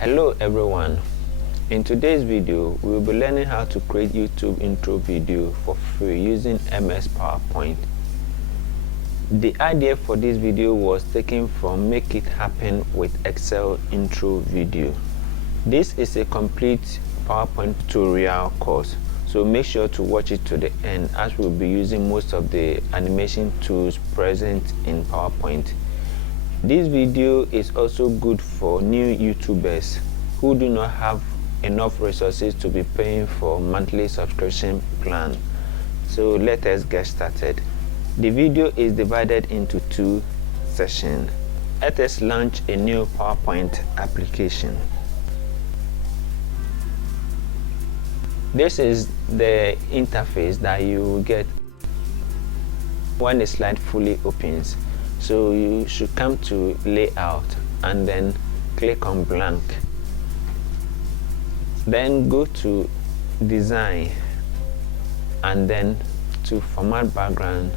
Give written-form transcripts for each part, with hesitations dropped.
Hello everyone, in today's video we will be learning how to create YouTube intro video for free using MS PowerPoint. The idea for this video was taken from Make It Happen with Excel intro video. This is a complete PowerPoint tutorial course, so make sure to watch it to the end as we'll be using most of the animation tools present in PowerPoint. This video is also good for new YouTubers who do not have enough resources to be paying for monthly subscription plan. So let us get started. The video is divided into two sessions. Let us launch a new PowerPoint application. This is the interface that you will get when the slide fully opens. So you should come to layout and then click on blank, then go to design and then to format background,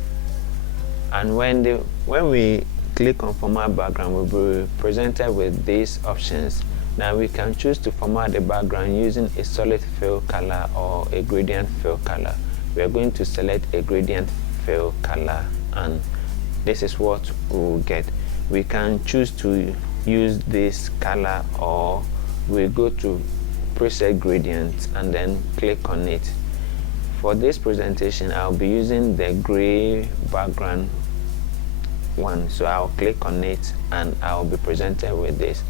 and when we click on format background we'll be presented with these options. Now we can choose to format the background using a solid fill color or a gradient fill color. We are going to select a gradient fill color and this is what we'll get. We can choose to use this color or we go to preset gradient and then click on it. For this presentation I'll be using the gray background one, so I'll click on it and I'll be presented with this.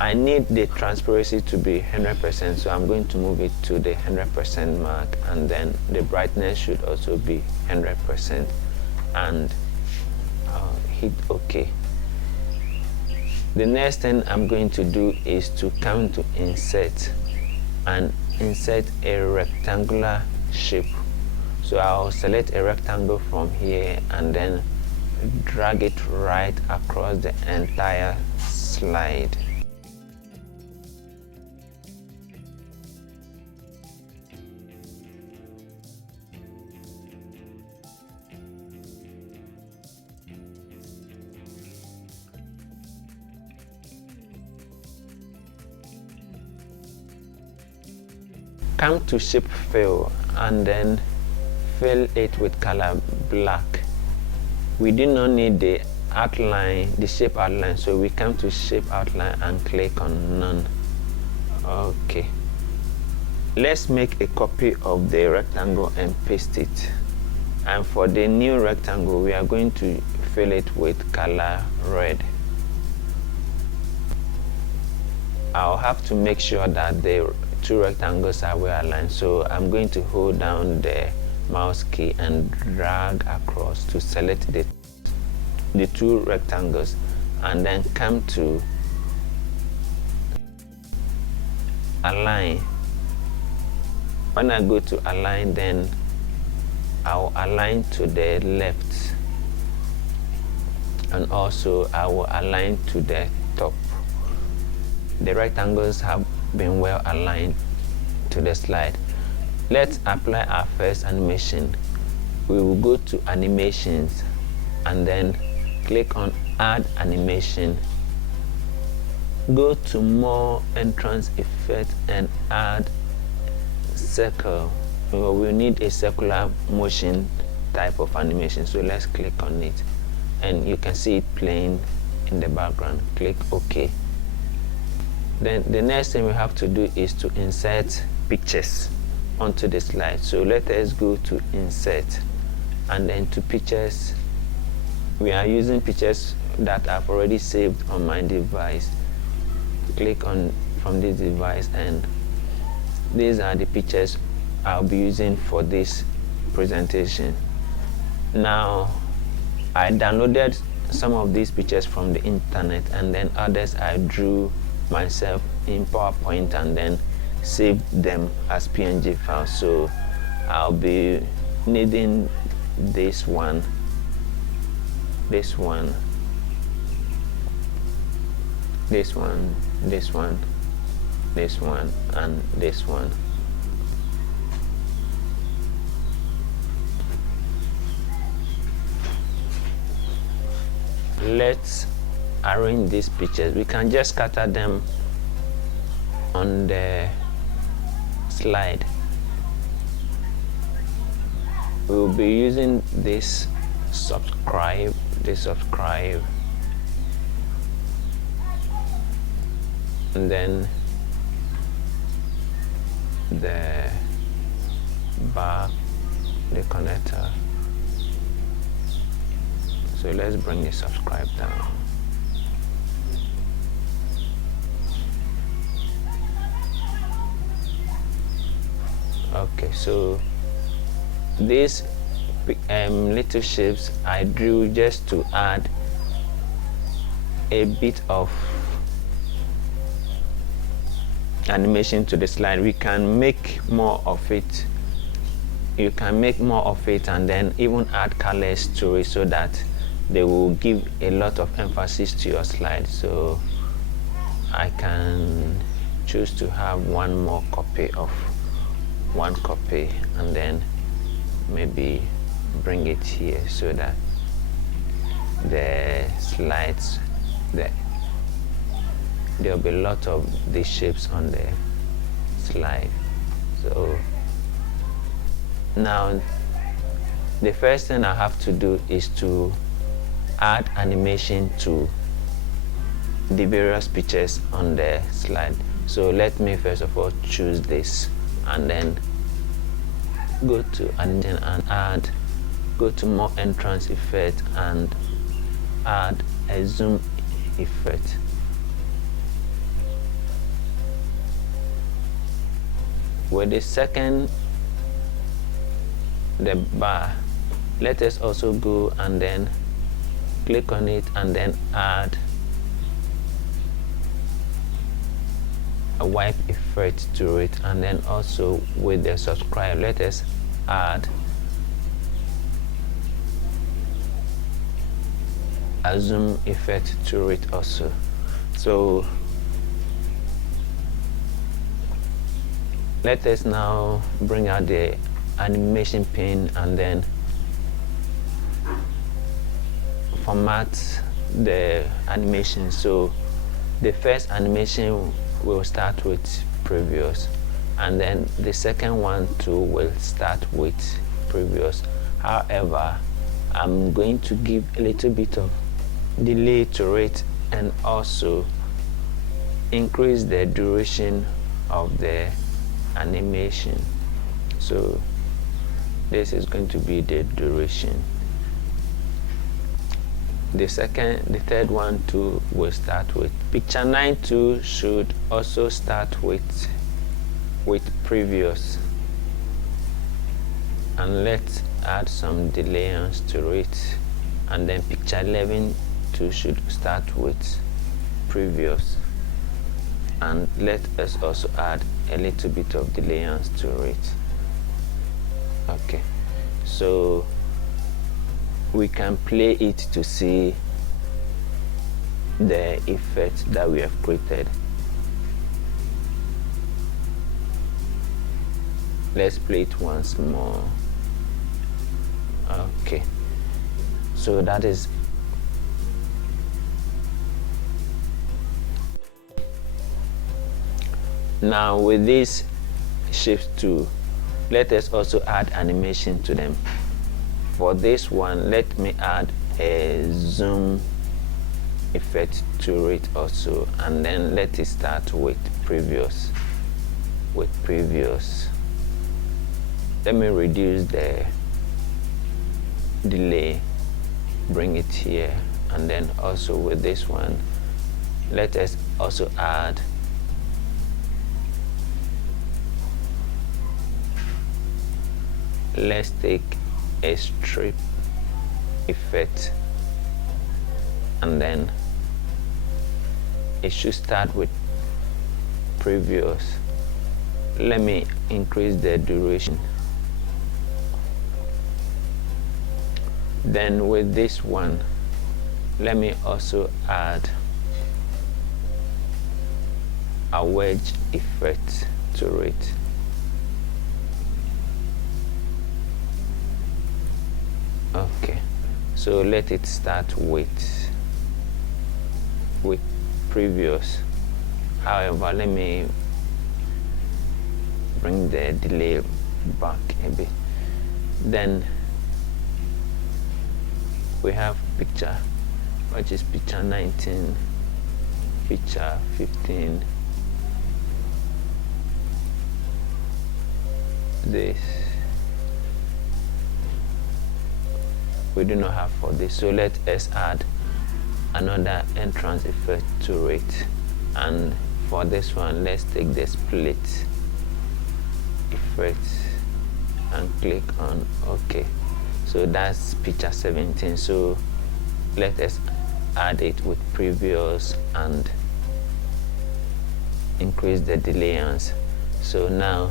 I need the transparency to be 100%, so I'm going to move it to the 100% mark, and then the brightness should also be 100%, and I'll hit OK. The next thing I'm going to do is to come to insert and insert a rectangular shape. So I'll select a rectangle from here and then drag it right across the entire slide. Come to shape fill and then fill it with color black. We do not need the outline, the shape outline, so we come to shape outline and click on none. Okay, let's make a copy of the rectangle and paste it, and for the new rectangle we are going to fill it with color red. I'll have to make sure that the two rectangles are well aligned, so I'm going to hold down the mouse key and drag across to select the two rectangles, and then come to align. When I go to align, then I'll align to the left, and also I will align to the top. The rectangles have been well aligned to the slide. Let's apply our first animation. We will go to animations and then click on add animation. Go to more entrance effect and add circle. We need a circular motion type of animation, so let's click on it and you can see it playing in the background. Click OK. Then the next thing we have to do is to insert pictures onto the slide. So let us go to insert and then to pictures. We are using pictures that I've already saved on my device. Click on from this device and these are the pictures I'll be using for this presentation. Now I downloaded some of these pictures from the internet and then others I drew myself in PowerPoint and then save them as PNG files. So I'll be needing this one, this one, this one, this one, this one, and this one. Let's arrange these pictures, we can just scatter them on the slide. We will be using this subscribe, and then the bar, the connector. So let's bring the subscribe down. Okay, so these little shapes I drew just to add a bit of animation to the slide. We can make more of it. You can make more of it and then even add colors to it so that they will give a lot of emphasis to your slide. So I can choose to have one more copy of one copy and then maybe bring it here so that the slides there'll be a lot of these shapes on the slide. So now the first thing I have to do is to add animation to the various pictures on the slide. So let me first of all choose this and then go to animation and go to more entrance effect and add a zoom effect. With the second, the bar, let us also go and then click on it and then add a wipe effect to it, and then also with the subscribe, let us add a zoom effect to it also. So let us now bring out the animation pane and then format the animation. So the first animation will start with previous, and then the second one too will start with previous. However, I'm going to give a little bit of delay to it and also increase the duration of the animation. So this is going to be the duration. The third one too will start with picture 9 too should also start with previous, and let's add some delays to it, and then picture 11 too should start with previous, and let us also add a little bit of delays to it. Okay, so we can play it to see the effect that we have created. Let's play it once more. Okay, so that is now with these shapes too, let us also add animation to them. For this one, let me add a zoom effect to it also, and then let it start with previous. Let me reduce the delay, bring it here, and then also with this one, let us also add let's take a strip effect, and then it should start with previous. Let me increase the duration. Then with this one, let me also add a wedge effect to it. Okay, so let it start with with previous. However, let me bring the delay back a bit. Then we have picture, which is picture 19, picture 15, this we do not have for this, so let us add another entrance effect to it. And for this one, let's take the split effect and click on OK. So that's picture 17. So let us add it with previous and increase the delay. So now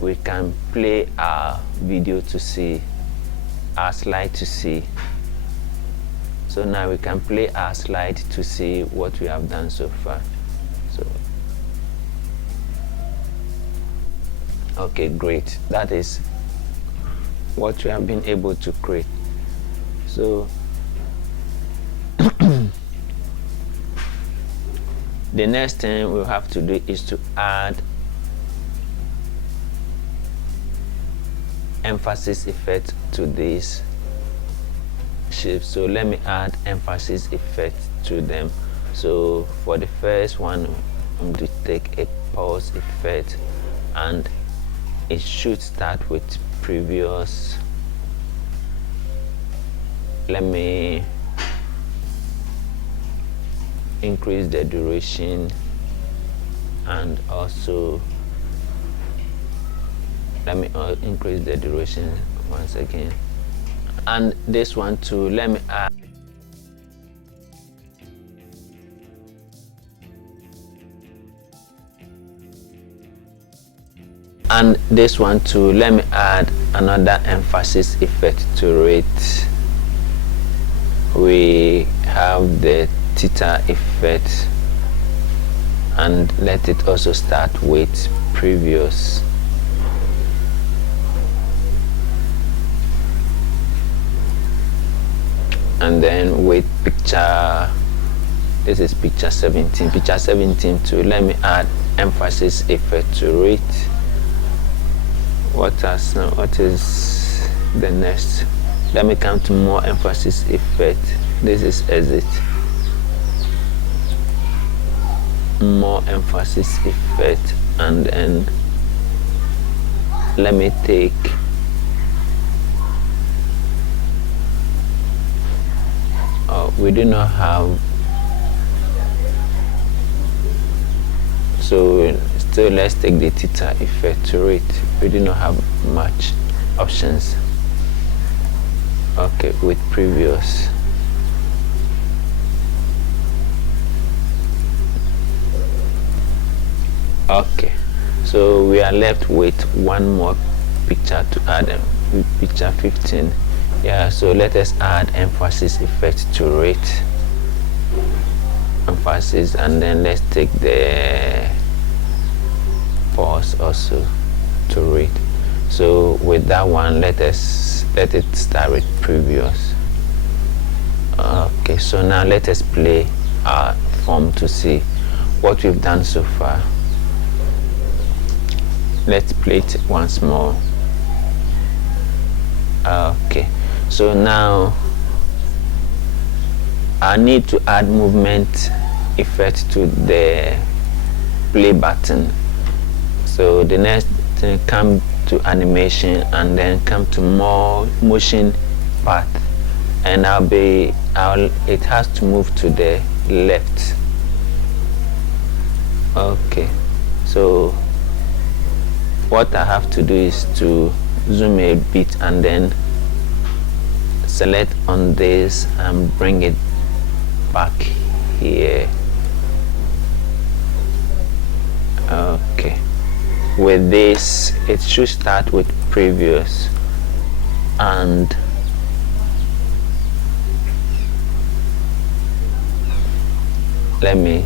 we can play our video to see, our slide to see. So now we can play our slide to see what we have done so far. So okay, great. That is what we have been able to create. So the next thing we'll have to do is to add emphasis effect to this shape. So let me add emphasis effect to them. So for the first one, I'm going to take a pause effect, and it should start with previous. Let me increase the duration, and also let me increase the duration once again. And this one too, let me add another emphasis effect to it. We have the theta effect, and let it also start with previous. And then with picture, this is picture 17. Picture 17 too, let me add emphasis effect to it. What is the next? Let me come to more emphasis effect. This is exit. More emphasis effect, and then let me take we do not have, so still let's take the theta effect to it. We do not have much options. Okay, with previous. Okay, so we are left with one more picture to add, picture 15. Yeah, so let us add emphasis effect to it. Emphasis, and then let's take the pause also to it. So with that one, let it start with previous. Okay, so now let us play our form to see what we've done so far. Let's play it once more. Okay, so now I need to add movement effect to the play button. So the next thing, come to animation, and then come to more motion path, and it has to move to the left. Okay, so what I have to do is to zoom a bit and then select on this and bring it back here. Okay, with this it should start with previous, and let me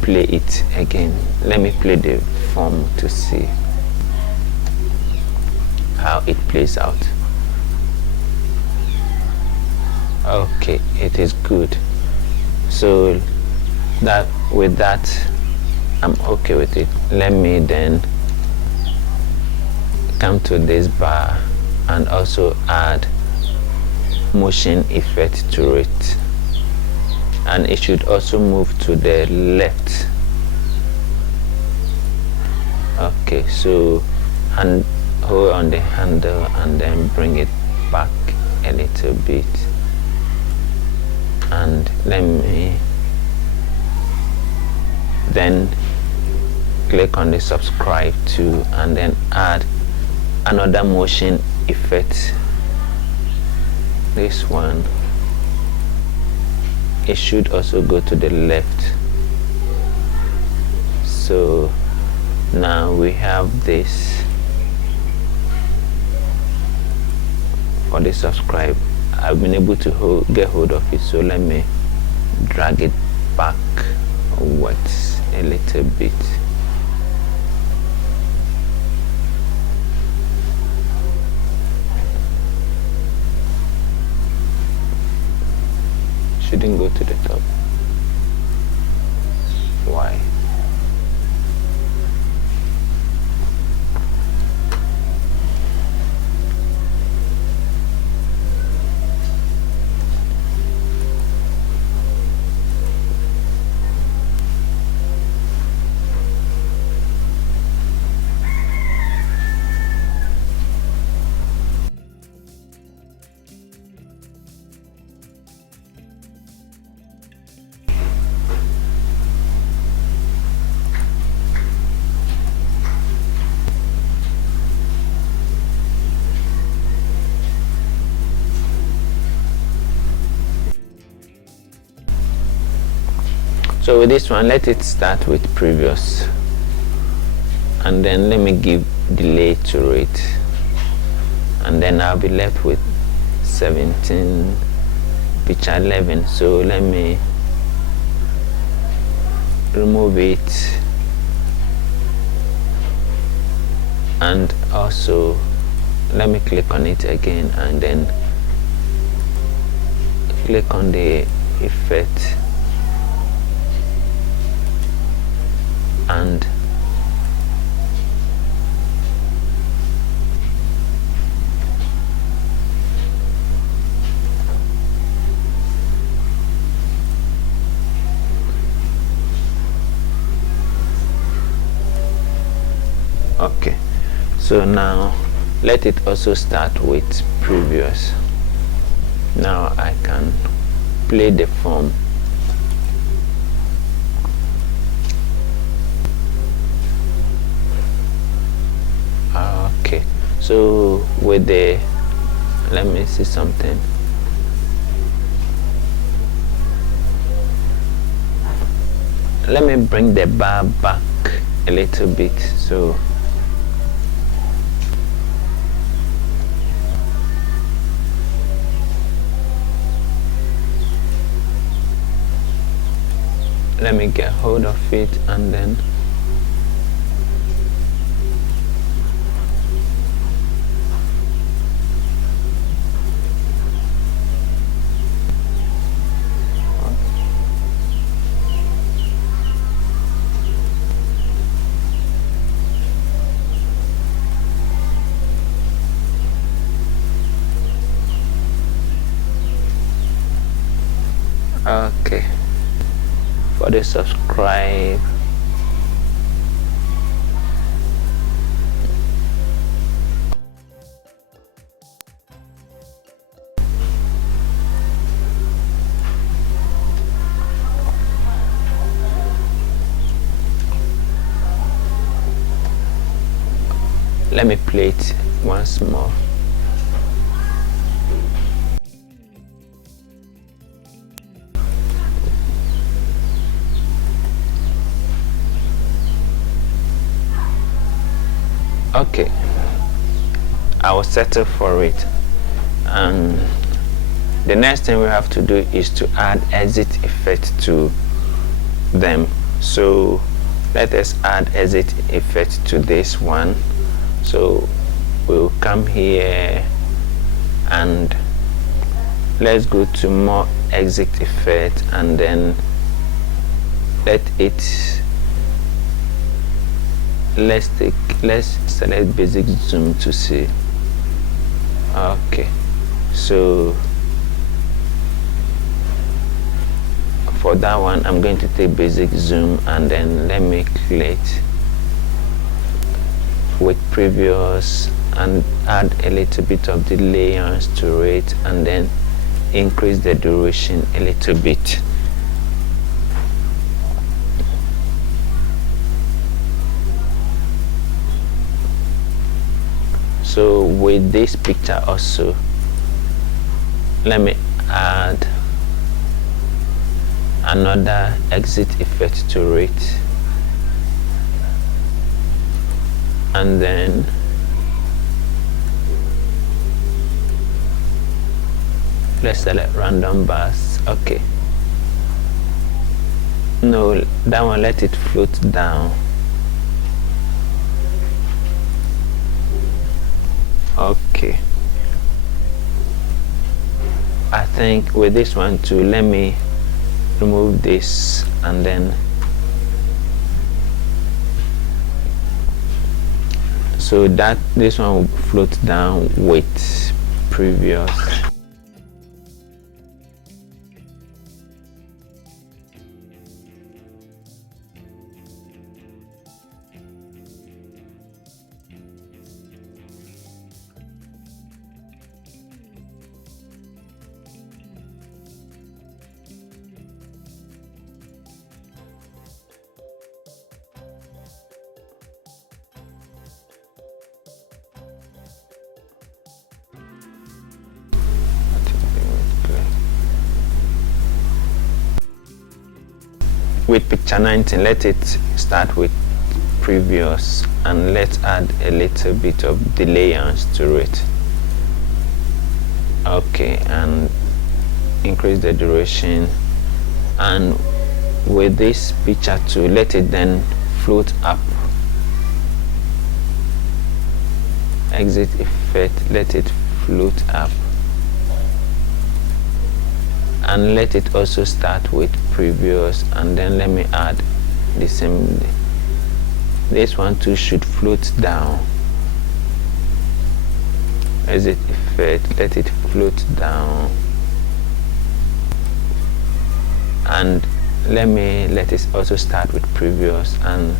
play it again. Let me play the form to see how it plays out. Okay, it is good. So that with that I'm okay with it. Let me then come to this bar and also add motion effect to it, and it should also move to the left. Okay, so and hold on the handle and then bring it back a little bit, and let me then click on the subscribe to, and then add another motion effect. This one, it should also go to the left. So now we have this for the subscribe. I've been able to get hold of it, so let me drag it backwards a little bit. Shouldn't go to the top. Why? So with this one, let it start with previous, and then let me give delay to it, and then I'll be left with 17 picture 11. So let me remove it, and also let me click on it again, and then click on the effect, and okay, so now let it also start with previous. Now I can play the form. Okay, so with the, let me see something. Let me bring the bar back a little bit. So let me get hold of it, and then okay, for the subscribe, let me play it once more. Okay, I will settle for it, and the next thing we have to do is to add exit effect to them. So let us add exit effect to this one. So we'll come here and let's go to more exit effect, and then let's select basic zoom to see. Okay, so for that one I'm going to take basic zoom, and then let me click with previous and add a little bit of the layers to it, and then increase the duration a little bit. So with this picture also, let me add another exit effect to it, and then let's select random bars. Okay, no, that one, let it float down. Okay, I think with this one too, let me remove this, and then so that this one will float down with previous. With picture 19, let it start with previous, and let's add a little bit of the layers to it. Okay, and increase the duration, and with this picture too, let it then float up. Exit effect, let it float up, and let it also start with previous, and then let me add the same. This one too should float down. Exit effect, let it float down, and let it also start with previous, and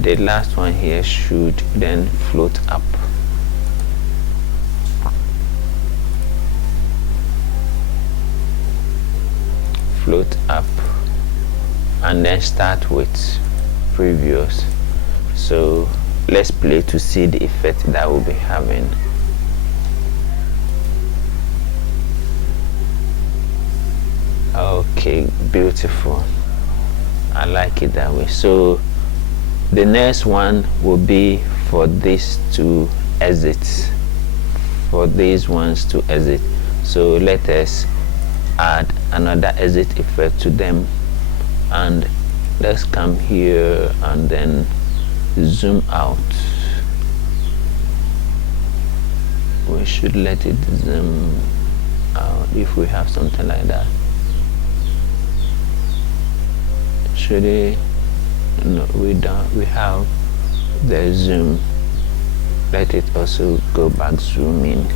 the last one here should then float up. Float up, and then start with previous. So let's play to see the effect that we'll be having. Okay, beautiful. I like it that way. So the next one will be for these to exit, for these ones to exit. So let us add another exit effect to them, and let's come here and then zoom out. We should let it zoom out if we have something like that. Should it? No, we don't. We have the zoom. Let it also go back, zoom in,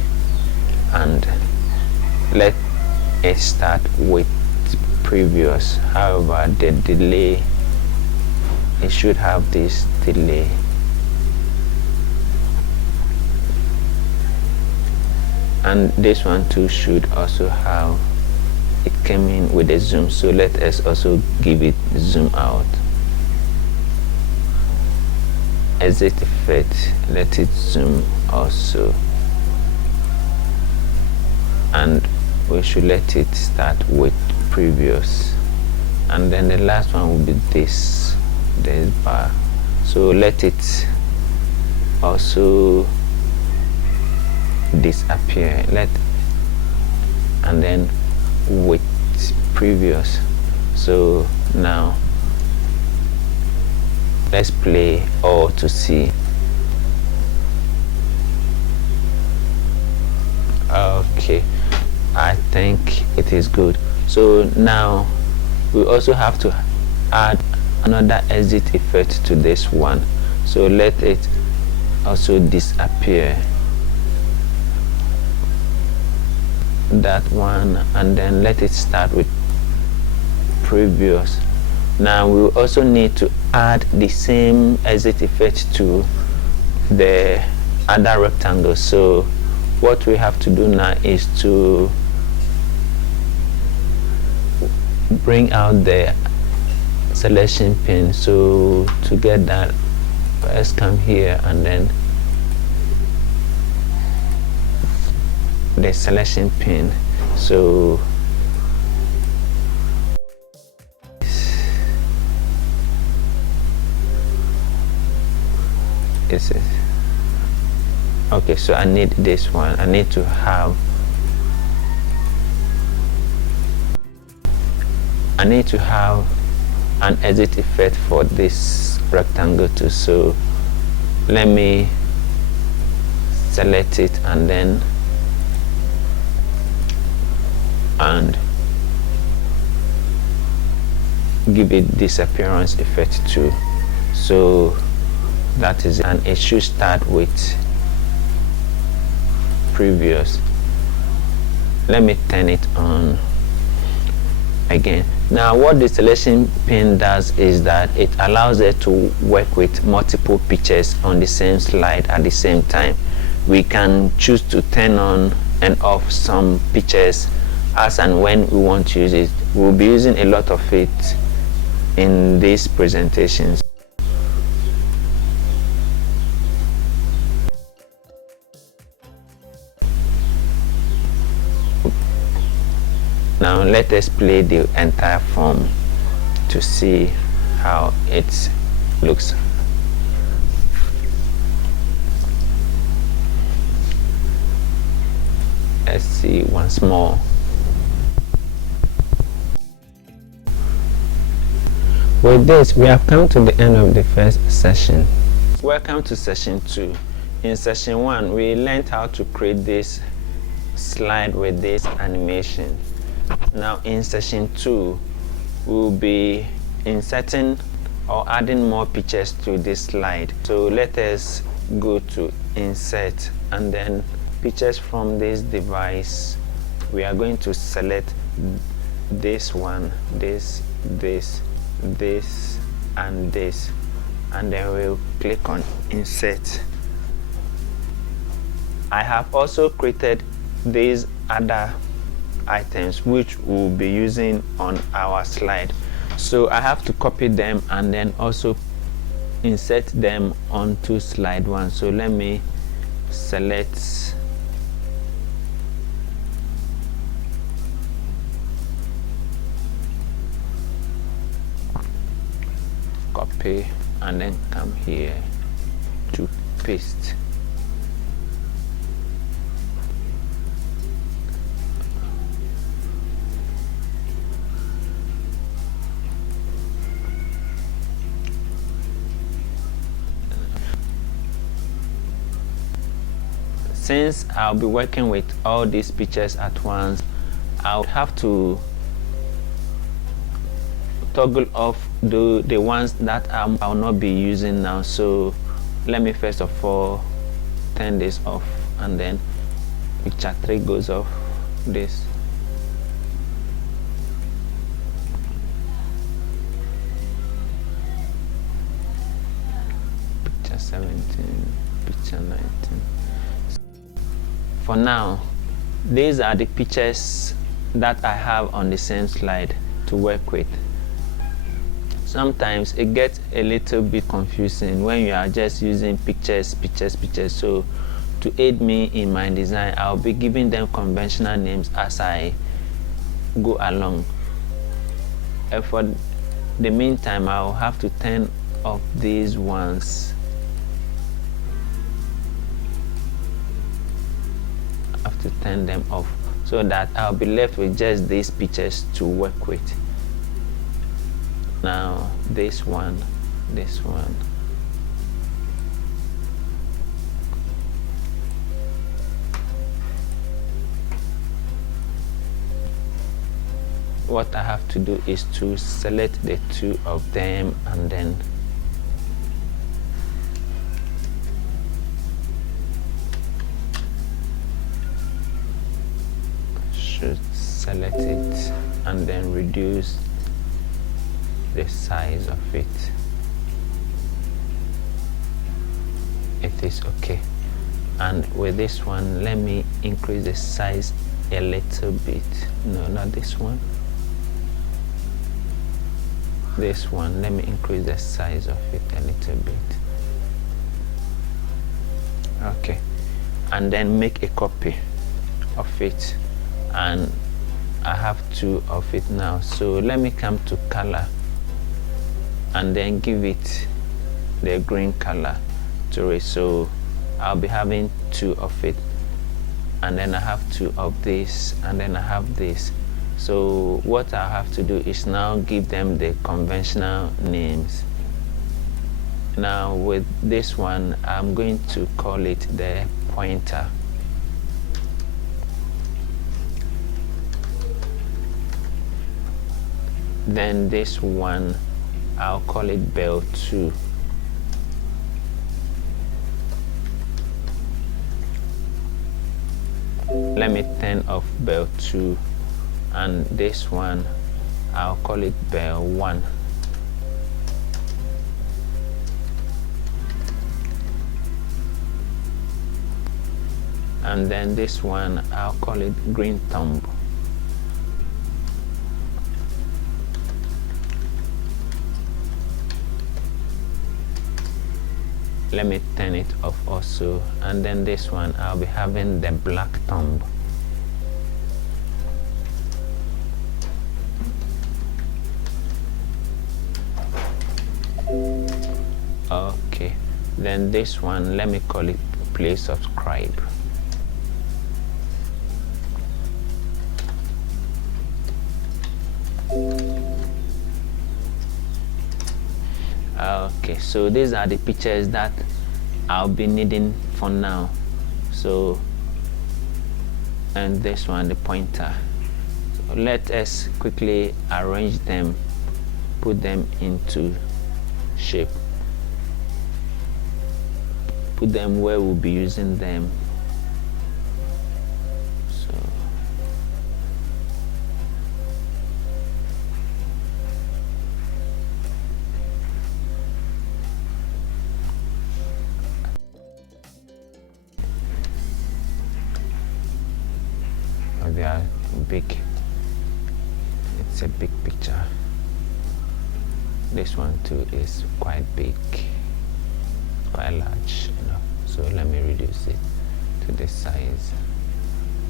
and let it start with previous. However, the delay, it should have this delay. And this one too should also have, it came in with a zoom, so let us also give it zoom out. Exit effect, let it zoom also, and we should let it start with previous, and then the last one will be this bar, so let it also disappear, and then with previous. So now let's play all to see. Okay, I think it is good. So now we also have to add another exit effect to this one, so let it also disappear, that one, and then let it start with previous. Now we also need to add the same exit effect to the other rectangle. So what we have to do now is to bring out the selection pin. So to get that, let's come here and then the selection pin. So this is okay. So I need this one. I need to have an exit effect for this rectangle too. So let me select it and then give it disappearance effect too. So that is, and it should start with previous. Let me turn it on again. Now what the selection pin does is that it allows it to work with multiple pictures on the same slide at the same time. We can choose to turn on and off some pictures as and when we want to use it. We'll be using a lot of it in these presentations. Now let us play the entire form to see how it looks. Let's see once more. With this, we have come to the end of the first session. Welcome to session 2. In session 1, we learned how to create this slide with this animation. Now in session 2, we'll be inserting or adding more pictures to this slide. So let us go to insert and then pictures from this device. We are going to select this one, this, and this, and then we'll click on insert. I have also created these other items which we'll be using on our slide, so I have to copy them and then also insert them onto slide 1. So let me select copy and then come here to paste. Since I'll be working with all these pictures at once, I'll have to toggle off the ones that I'll not be using now. So let me first of all turn this off, and then picture 3 goes off this. Picture 17, picture 19. For now, these are the pictures that I have on the same slide to work with. Sometimes it gets a little bit confusing when you are just using pictures. So to aid me in my design, I'll be giving them conventional names as I go along. And for the meantime, I'll have to turn off these ones. To turn them off so that I'll be left with just these pictures to work with. Now this one, what I have to do is to select the two of them, and then should select it and then reduce the size of it. It is okay. And with this one, let me increase the size a little bit. No, not this one. This one, let me increase the size of it a little bit. Okay, and then make a copy of it, and I have two of it now. So let me come to color and then give it the green color to it. So I'll be having two of it, and then I have two of this, and then I have this. So what I have to do is now give them the conventional names. Now with this one, I'm going to call it the pointer. Then this one, I'll call it bell 2. Let me turn off bell 2, and this one I'll call it bell 1. And then this one I'll call it green thumb. Let me turn it off also, and then this one I'll be having the black thumb. Okay, then this one, let me call it please subscribe. Okay, so these are the pictures that I'll be needing for now. So, and this one, the pointer. So let us quickly arrange them, put them into shape, put them where we'll be using them. So they are big. It's a big picture. This one too is quite big, quite large, you know. So let me reduce it to this size,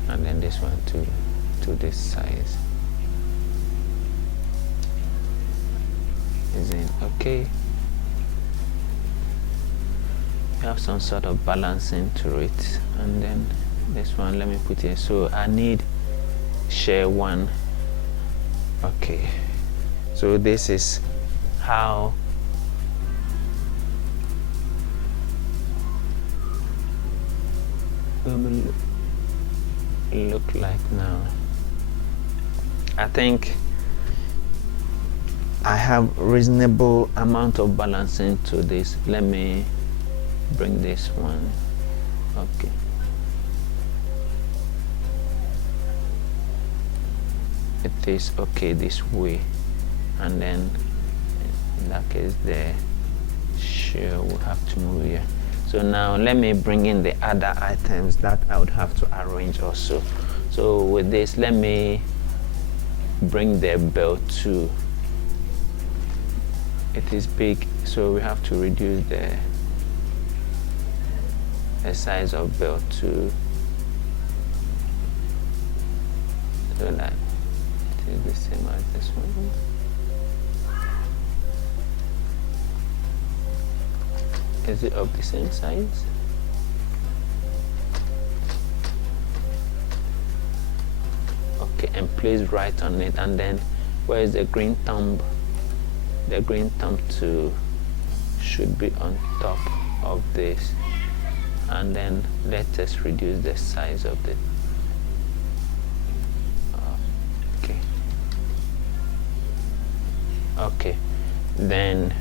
and then this one too to this size. Is it okay? You have some sort of balancing to it, and then this one, let me put it. So I need share 1. Okay, so this is how it will look like now. I think I have reasonable amount of balancing to this. Let me bring this one. Okay, it is okay this way, and then in that case the share will have to move here. So now let me bring in the other items that I would have to arrange also. So with this, let me bring the bell 2. It is big, so we have to reduce the size of bell 2 so that it is the same as this one. Is it of the same size? Okay, and place right on it, and then where is the green thumb? The green thumb too should be on top of this, and then let us reduce the size of it. Okay, Okay, then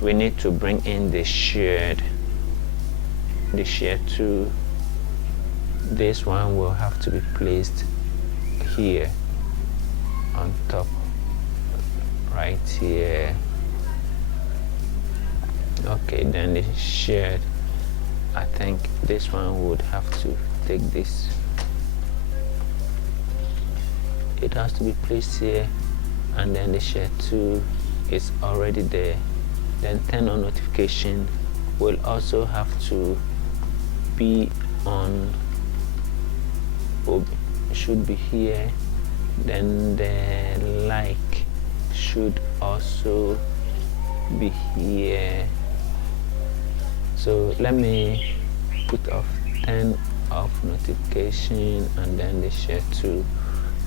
we need to bring in the shared to this one will have to be placed here on top, right here. Okay, then the shared, I think this one would have to take this, it has to be placed here, and then the share 2 is already there. Then turn on notification will also have to be on, should be here. Then the like should also be here. So let me put off, turn off notification, and then the share 2,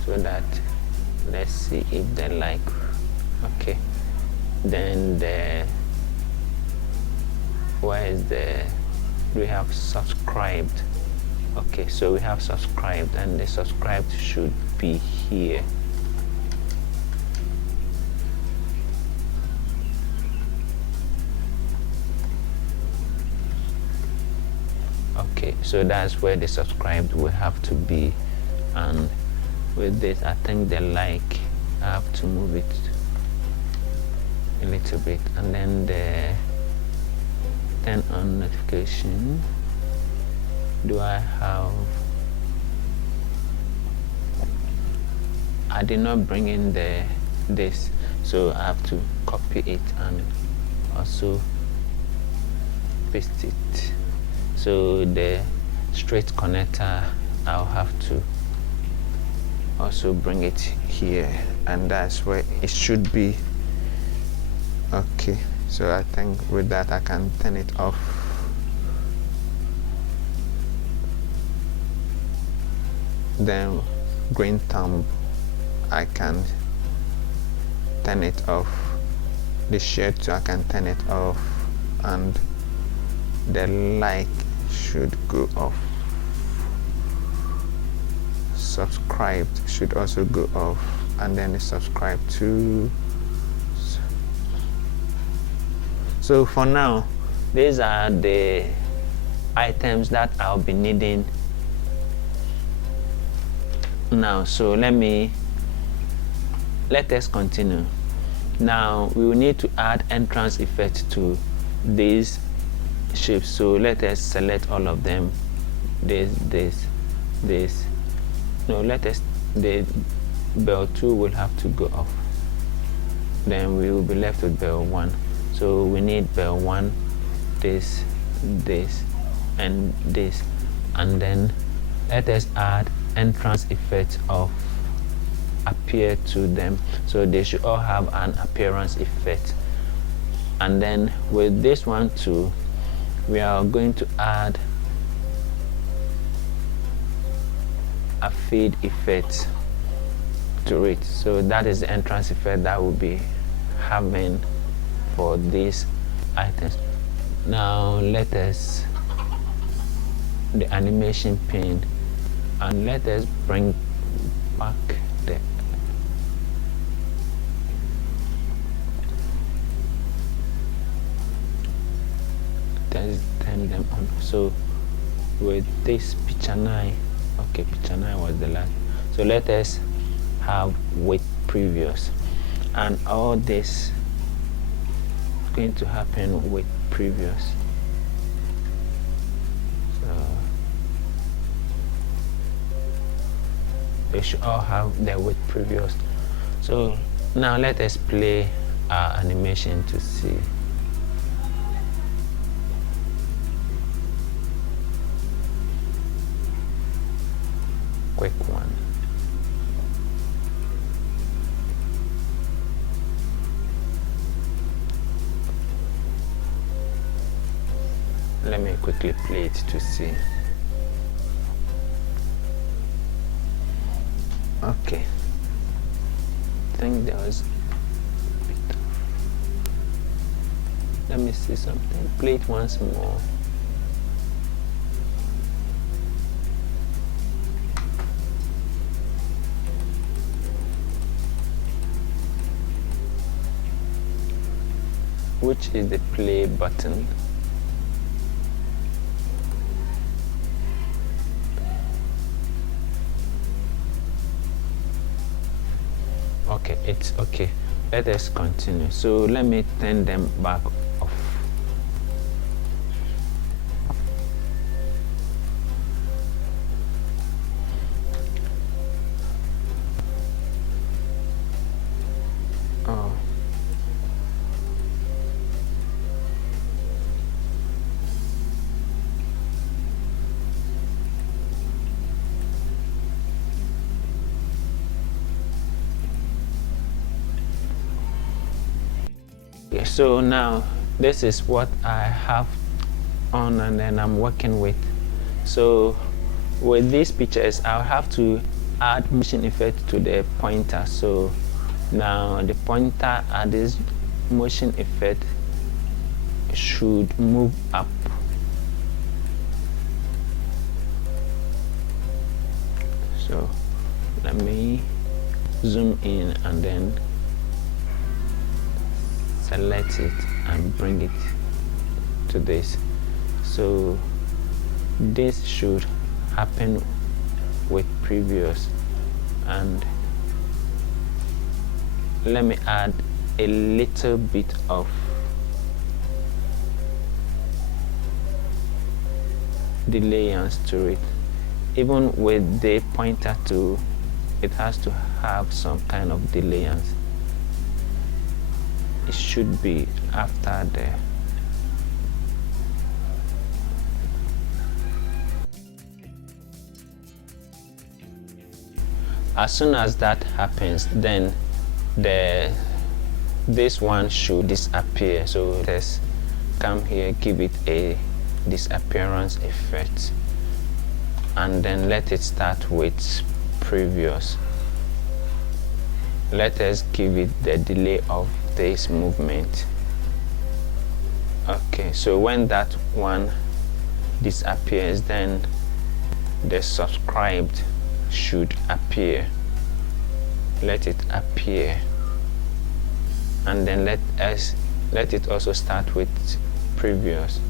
so that, let's see if the like, okay, then the, where is the, we have subscribed. Okay, so we have subscribed, and the subscribed should be here. Okay, so that's where the subscribed will have to be. And with this, I think the like, I have to move it a little bit, and then the turn on notification, do I have, I did not bring in this, so I have to copy it and also paste it. So the straight connector, I'll have to also bring it here, and that's where it should be. Okay, so I think with that I can turn it off. Then green thumb, I can turn it off. The share 2, I can turn it off, and the like should go off. Subscribed should also go off, and then the subscribe to. So for now, these are the items that I'll be needing now. So let us continue. Now we will need to add entrance effect to these shapes. So let us select all of them. This. No, the bell 2 will have to go off. Then we will be left with bell 1. So we need bell 1, this, and this, and then let us add entrance effect of appear to them. So they should all have an appearance effect. And then with this one too, we are going to add a fade effect to it. So that is the entrance effect that will be having for these items. Now let us the animation pane, and let us bring back the turn them on. So with this picture 9, okay, picture 9 was the last, so let us have with previous, and all this is going to happen with previous. So they should all have their with previous. So now let us play our animation to see. Quick one. Let me quickly play it to see. Okay. I think there was a bit of... Let me see something. Play it once more. which is the play button. Okay, it's okay. Let us continue. So let me turn them back off. Oh. Okay, so now this is what I have on and then I'm working with. So with these pictures I'll have to add motion effect to the pointer. So now the pointer at this motion effect should move up. So let me zoom in and then select it and bring it to this. So this should happen with previous, and let me add a little bit of delayance to it. Even with the pointer tool, it has to have some kind of delayance. It should be after there. As soon as that happens, then this one should disappear. So let's come here, give it a disappearance effect, and then let it start with previous. Let us give it the delay of this movement. Okay, so when that one disappears, then the subscribed should appear. Let it appear, and then let it also start with previous.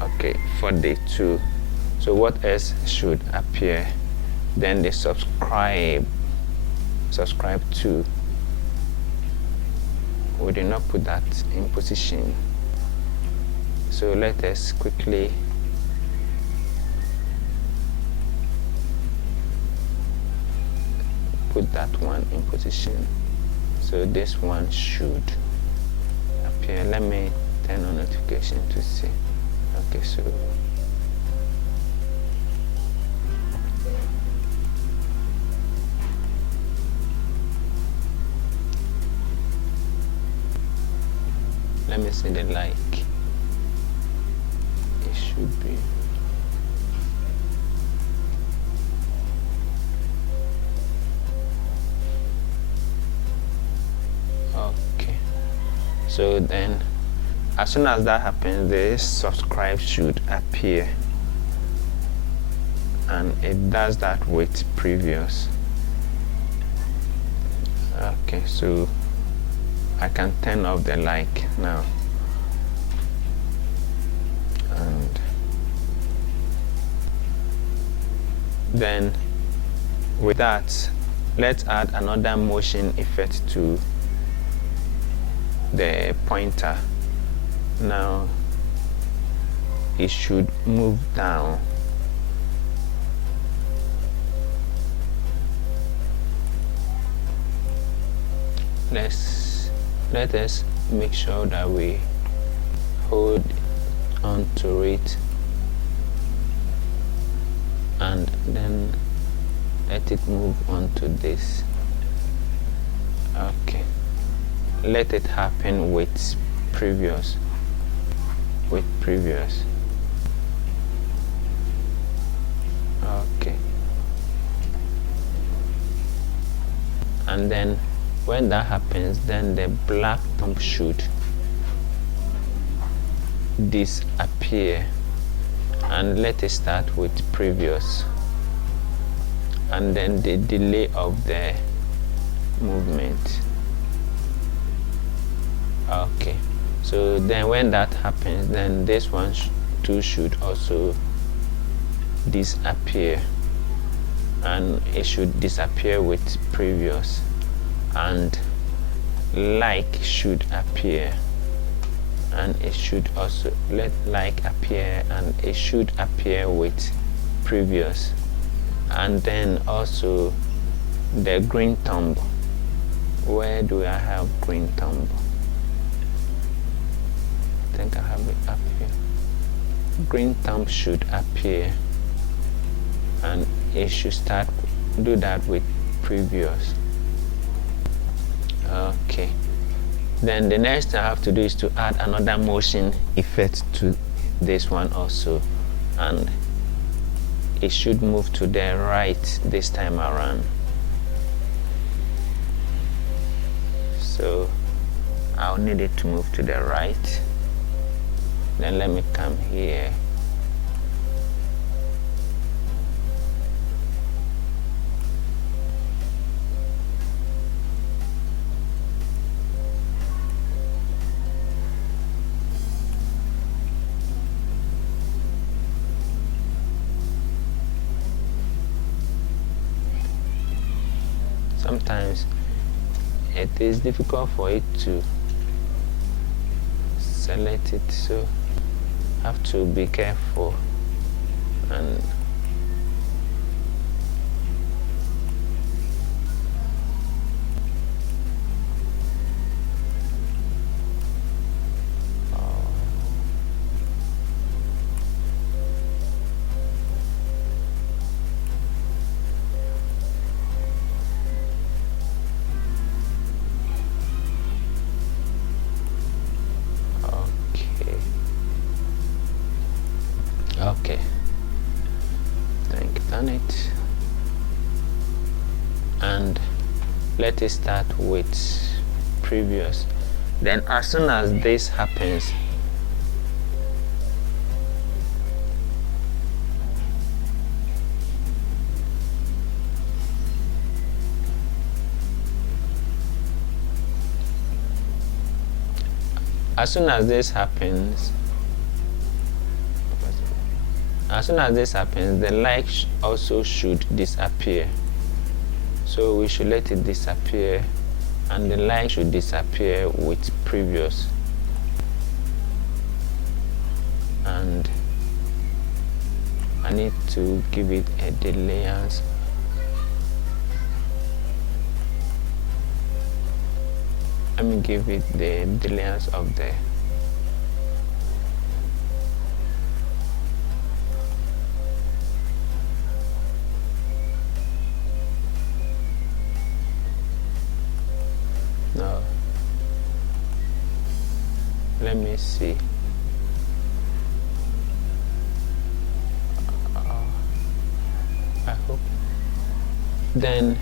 Okay, for the two. So what else should appear? Then the subscribe to. We did not put that in position, so let us quickly put that one in position. So this one should appear. Let me turn on notification to see. Okay, so let me see the like. It should be. Okay. So then, as soon as that happens, the subscribe should appear, and it does that with previous. Okay, so I can turn off the like now, and then with that, let's add another motion effect to the pointer. Now it should move down. Let us make sure that we hold on to it, and then let it move on to this. Okay, let it happen with previous. Okay, and then when that happens, then the black thumb should disappear, and let it start with previous, and then the delay of the movement. Okay, so then when that happens, then this one too should also disappear, and it should disappear with previous, and like should appear, and it should also let like appear, and it should appear with previous. And then also the green thumb, where do I have green thumb? I think I have it up here. Green thumb should appear, and it should do that with previous. Okay, then the next thing I have to do is to add another motion effect to this one also, and it should move to the right this time around. So I'll need it to move to the right. Then let me come here. Sometimes it is difficult for it to select it, so have to be careful. And okay, think done it, and let it start with previous. Then as soon as this happens, the like also should disappear. So we should let it disappear, and the like should disappear with previous. And I need to give it a delayance. Let me give it the delayance of the no. Let me see. I hope. Then,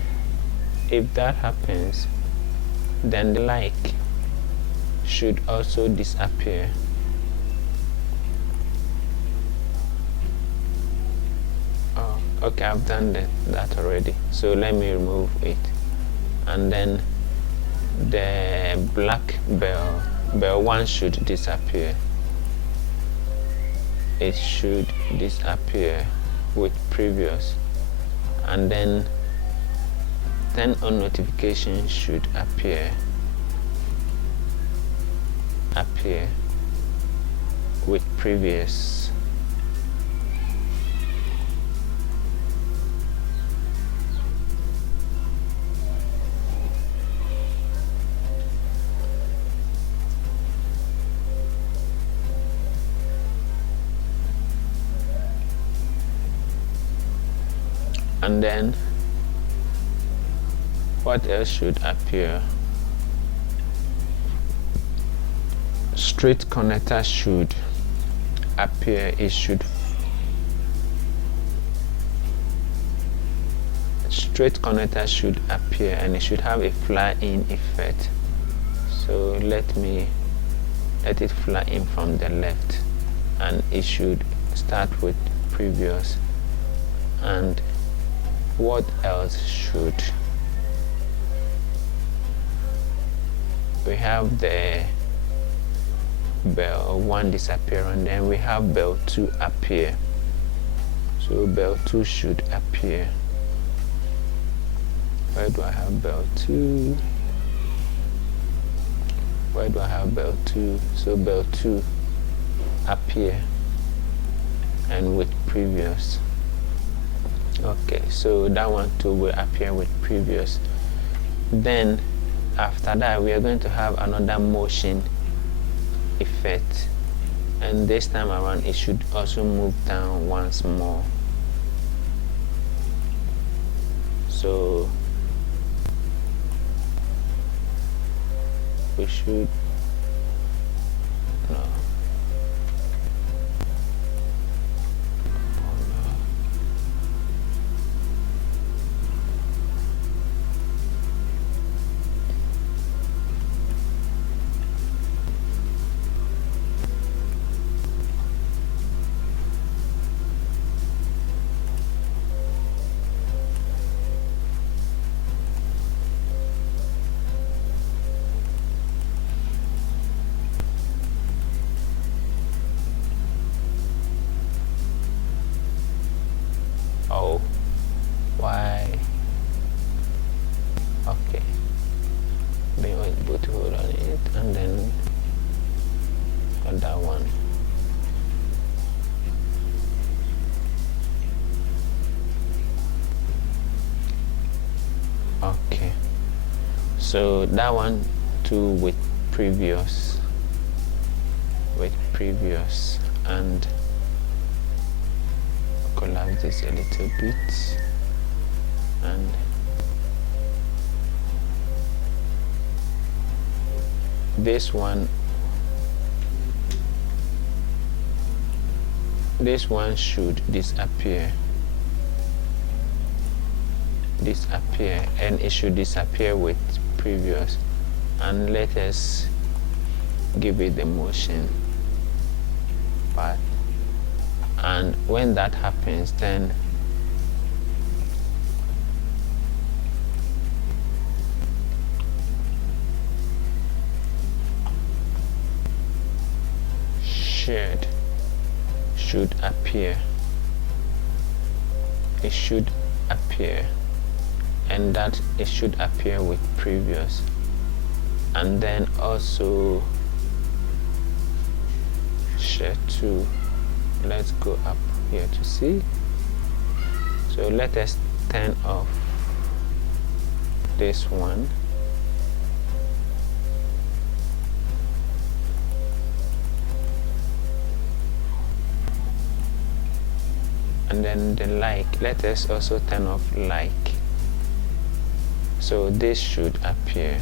if that happens, then the like should also disappear. Oh, okay, I've done that already. So let me remove it, and then the black bell 1 should disappear. It should disappear with previous, and then turn on notification should appear with previous. And then what else should appear? Straight connector should appear. Straight connector should appear, and it should have a fly in effect. So let it fly in from the left, and it should start with previous. And what else should we have? The bell 1 disappear, and then we have bell 2 appear. So bell 2 should appear. Where do I have bell 2? Where do I have bell 2? So bell 2 appear, and with previous. Okay, so that one too will appear with previous. Then after that, we are going to have another motion effect, and this time around it should also move down once more. So we should no. Oh, why? Okay, being able to hold on it, and then that one. Okay, so that one too with previous, and collapse this a little bit, and this one should disappear, and it should disappear with previous. And let us give it the motion part, and when that happens, then shared should appear. It should appear, and that it should appear with previous. And then also share 2. Let's go up here to see. So let us turn off this one, and then the like, let us also turn off like. So this should appear,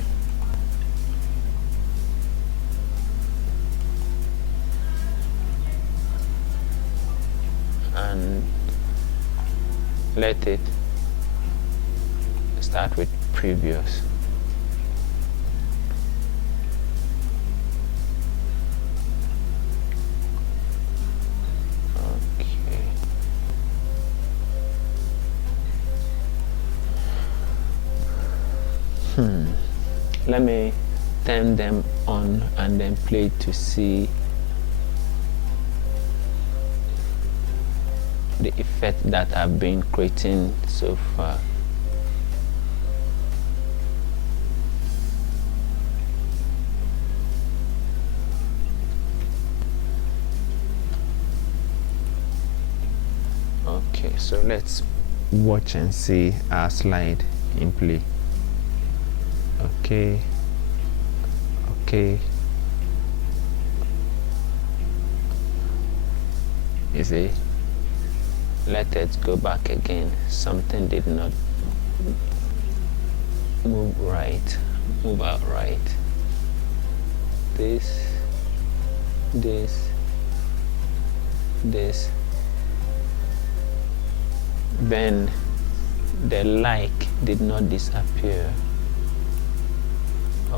and let it start with previous. Let me turn them on and then play to see the effect that I've been creating so far. Okay, so let's watch and see our slide in play. Okay, you see, let it go back again. Something did not move out right. This, then the like did not disappear.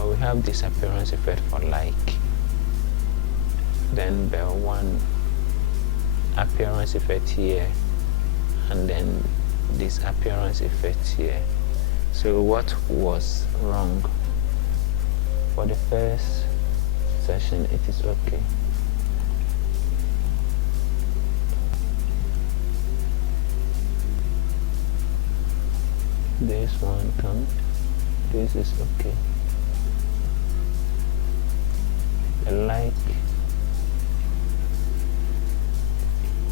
We have disappearance effect for like, then bell 1 appearance effect here, and then this appearance effect here. So what was wrong? For the first session, it is okay. This one come, this is okay. The like,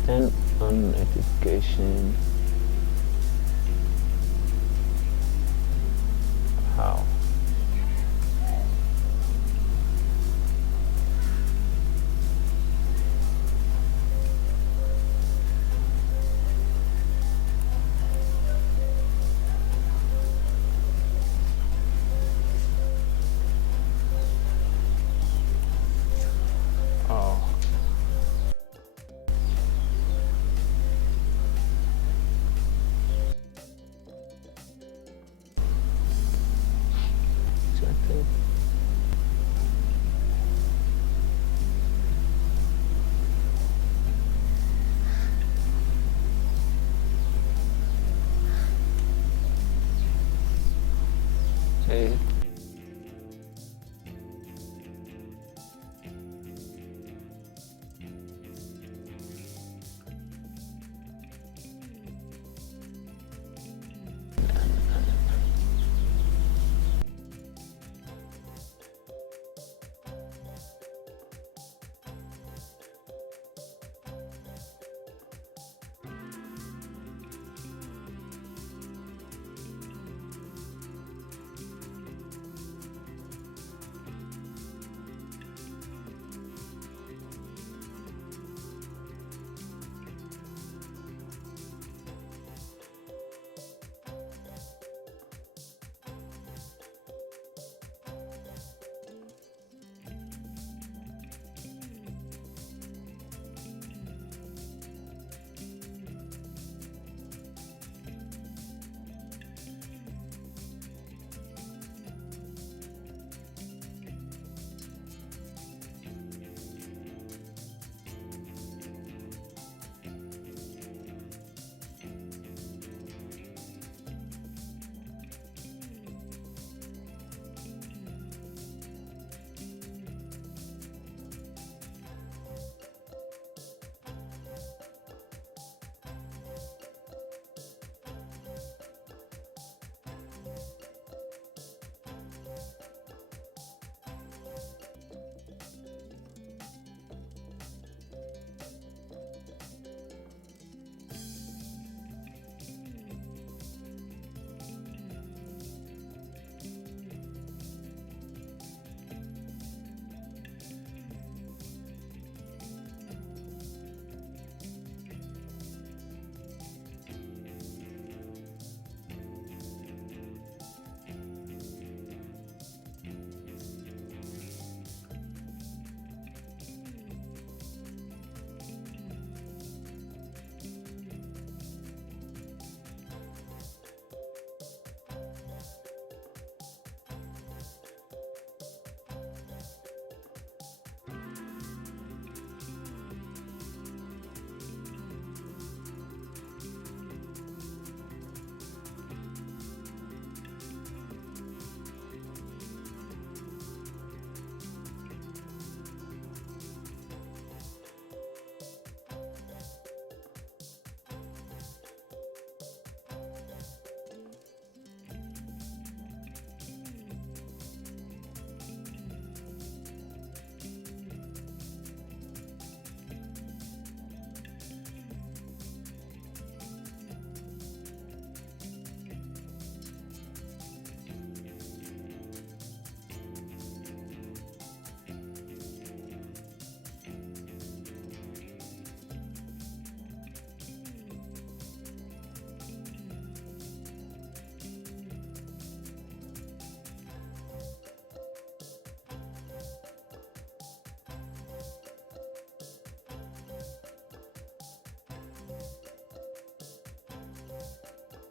turn on notification. How? Oh. Okay.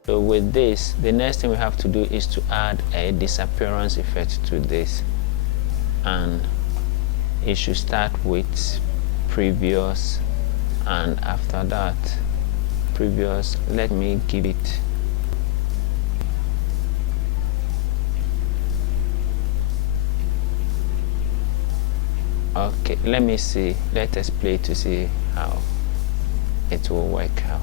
So with this, the next thing we have to do is to add a disappearance effect to this, and it should start with previous, and after that previous, let me give it Okay, let me see. Let us play to see how it will work out.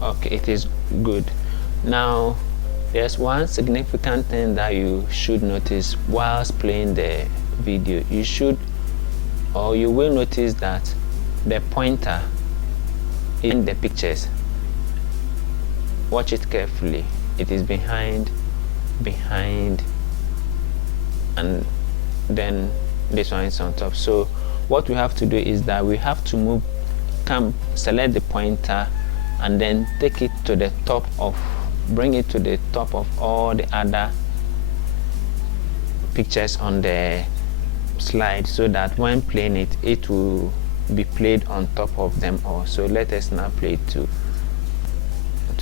Okay, it is good. Now there's one significant thing that you should notice whilst playing the video. You should, or you will notice that the pointer in the pictures, watch it carefully, it is behind, and then this one is on top. So what we have to do is that we have to select the pointer and then take it to the top of, bring it to the top of all the other pictures on the slide, so that when playing it, it will be played on top of them all. So let us now play it to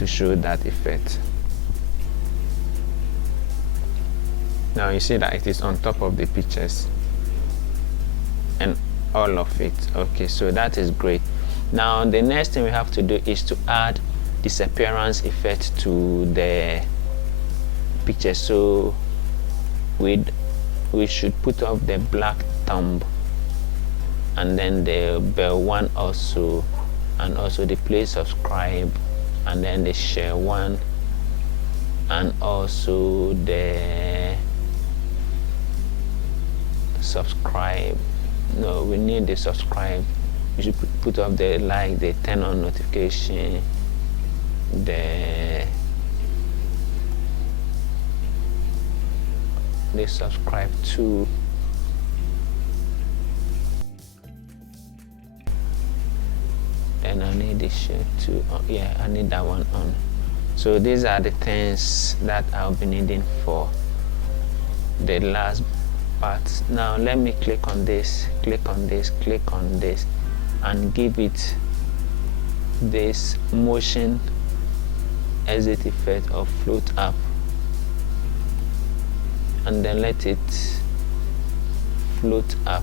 show that effect. Now you see that it is on top of the pictures and all of it. Okay, so that is great. Now the next thing we have to do is to add disappearance effect to the picture. So we should put off the black thumb, and then the bell one also, and also the play subscribe, and then the share one, and also the subscribe. No, we need the subscribe. You should put off the like, the turn on notification, the subscribe too. Then I need the share too. Oh, yeah, I need that one on. So these are the things that I'll be needing for the last part. Now let me click on this, click on this, click on this, and give it this motion exit effect of float up, and then let it float up,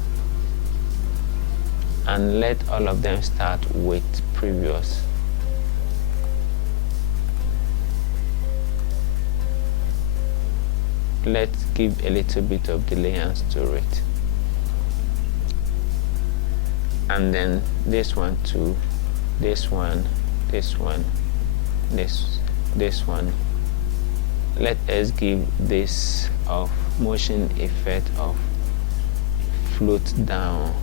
and let all of them start with previous. Let's give a little bit of delay and store it, and then this one too, this one, this one, this one. Let us give this of motion effect of float down.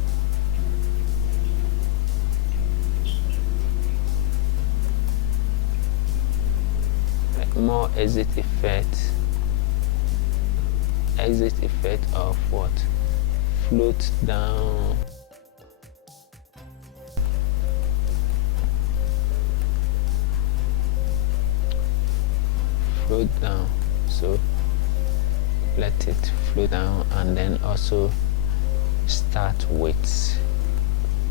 More exit effect of what? Float down. Float down. So let it float down, and then also start with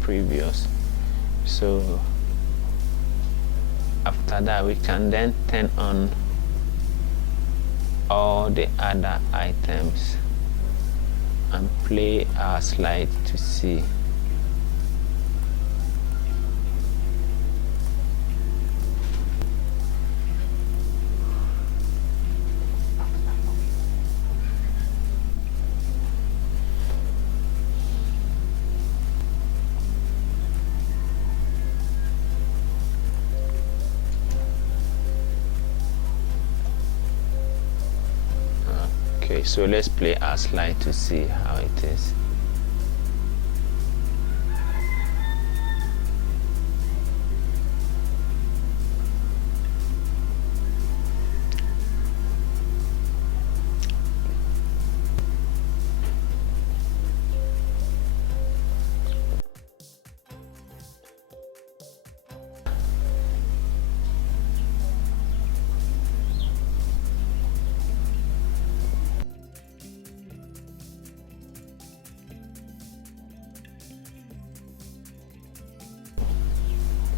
previous. So after that, we can then turn on all the other items and play our slide to see. Okay, so let's play our slide to see how it is.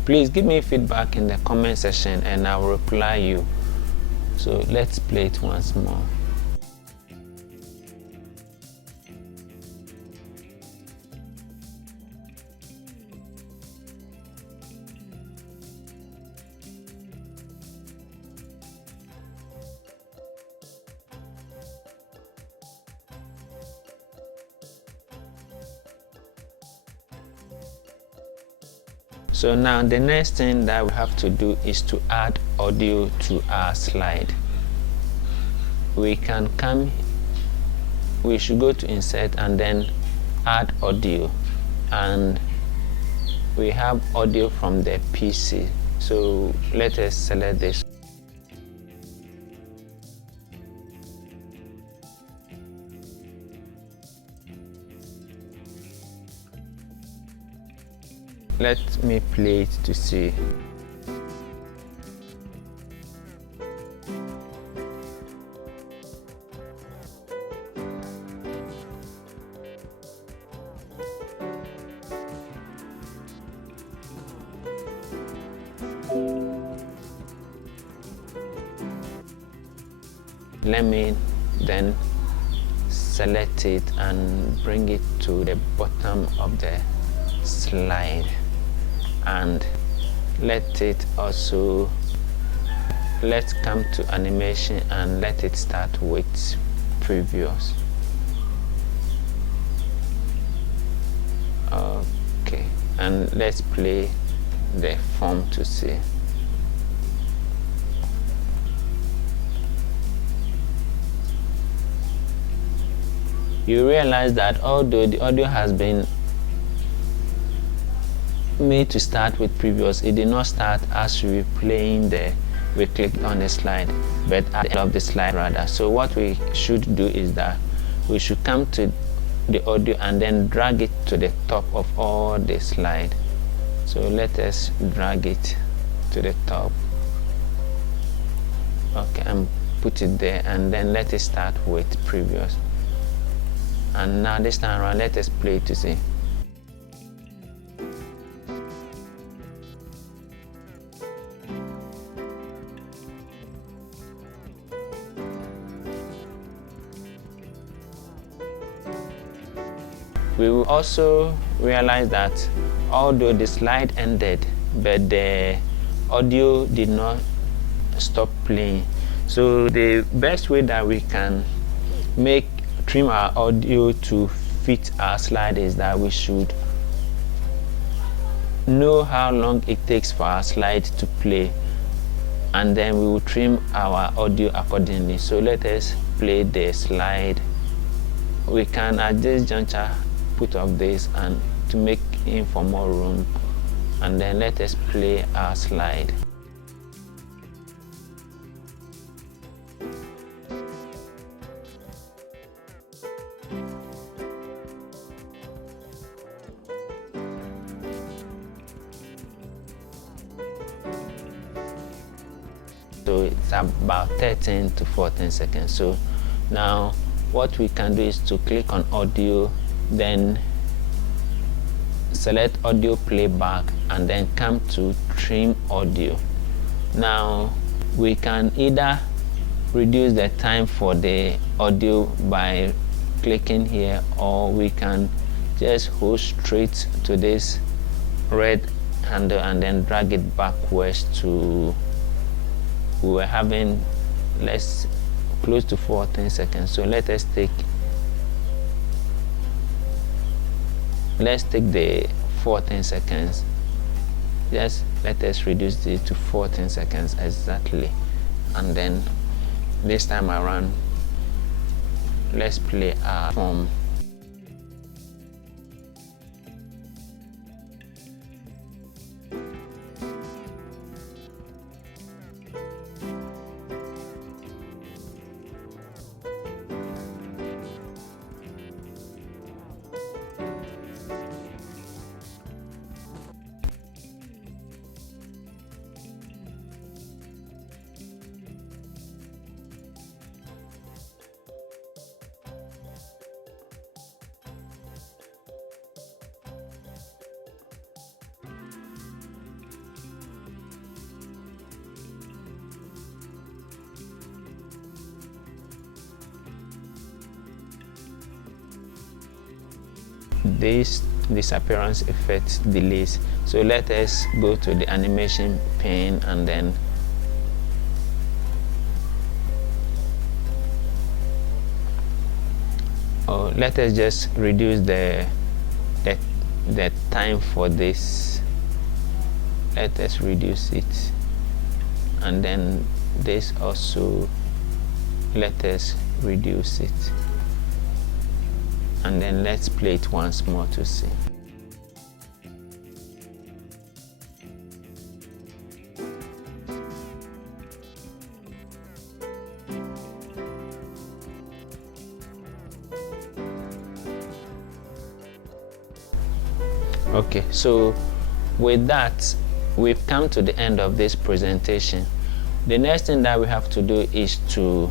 Please give me feedback in the comment section and I will reply you. So let's play it once more. So now the next thing that we have to do is to add audio to our slide. We should go to insert and then add audio, and we have audio from the PC. So let us select this. Let me play it to see. Let me then select it and bring it to the bottom of the slide, and let's come to animation and let it start with previous. Okay, and let's play the form to see. You realize that although the audio has been made to start with previous, it did not start as we clicked on the slide, but at the end of the slide rather. So what we should do is that we should come to the audio and then drag it to the top of all the slide. So let us drag it to the top. Okay, and put it there, and then let it start with previous. And now this time around, let us play to see. We will also realize that although the slide ended, but the audio did not stop playing. So the best way that we can trim our audio to fit our slide is that we should know how long it takes for our slide to play, and then we will trim our audio accordingly. So let us play the slide. We can at this juncture put up this and to make in for more room, and then let us play our slide. So it's about 13 to 14 seconds. So now what we can do is to click on audio, then select audio playback, and then come to trim audio. Now we can either reduce the time for the audio by clicking here, or we can just hold straight to this red handle and then drag it backwards to, we were having close to 14 seconds. So let us take the 14 seconds. Just let us reduce it to 14 seconds exactly, and then this time around let's play our form. This disappearance effect delays. So let us go to the animation pane and then let us just reduce the time for this let us reduce it, and then this also let us reduce it, and then let's play it once more to see. Okay, so with that, we've come to the end of this presentation. The next thing that we have to do is to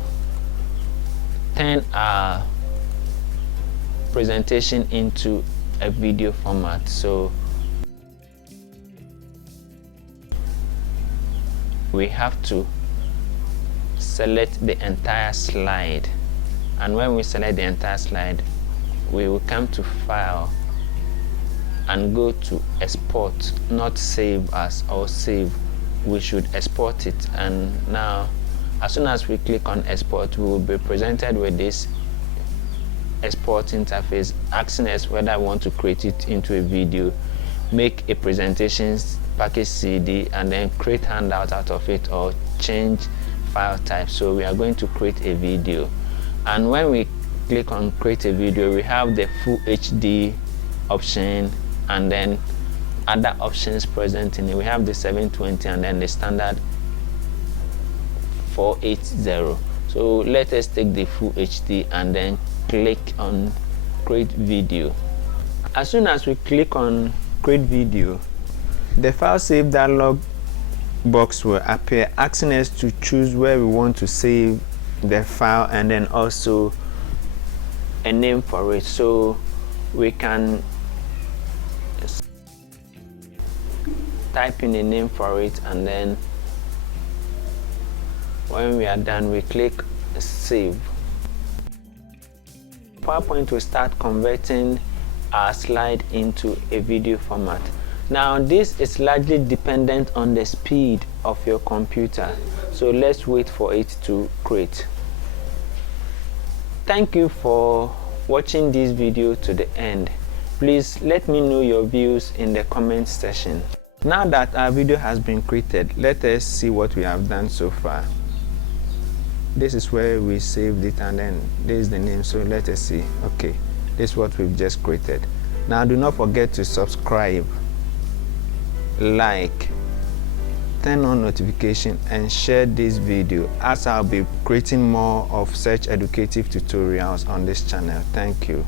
turn our presentation into a video format. So we have to select the entire slide, and when we select the entire slide, we will come to File and go to Export, not Save As or Save. We should export it, and now as soon as we click on Export, we will be presented with this export interface asking us whether we want to create it into a video, make a presentation package CD, and then create handout out of it, or change file type. So we are going to create a video, and when we click on create a video, we have the full HD option and then other options present in it. We have the 720 and then the standard 480. So let us take the full HD and then click on create video. As soon as we click on create video, the file save dialog box will appear asking us to choose where we want to save the file and then also a name for it. So we can type in a name for it, and then when we are done, we click save. PowerPoint will start converting our slide into a video format. Now this is largely dependent on the speed of your computer, so let's wait for it to create. Thank you for watching this video to the end. Please let me know your views in the comment section. Now that our video has been created, let us see what we have done so far. This is where we saved it, and then this is the name. So let us see. Okay, this is what we've just created. Now do not forget to subscribe, like, turn on notification, and share this video, as I'll be creating more of such educative tutorials on this channel. Thank you.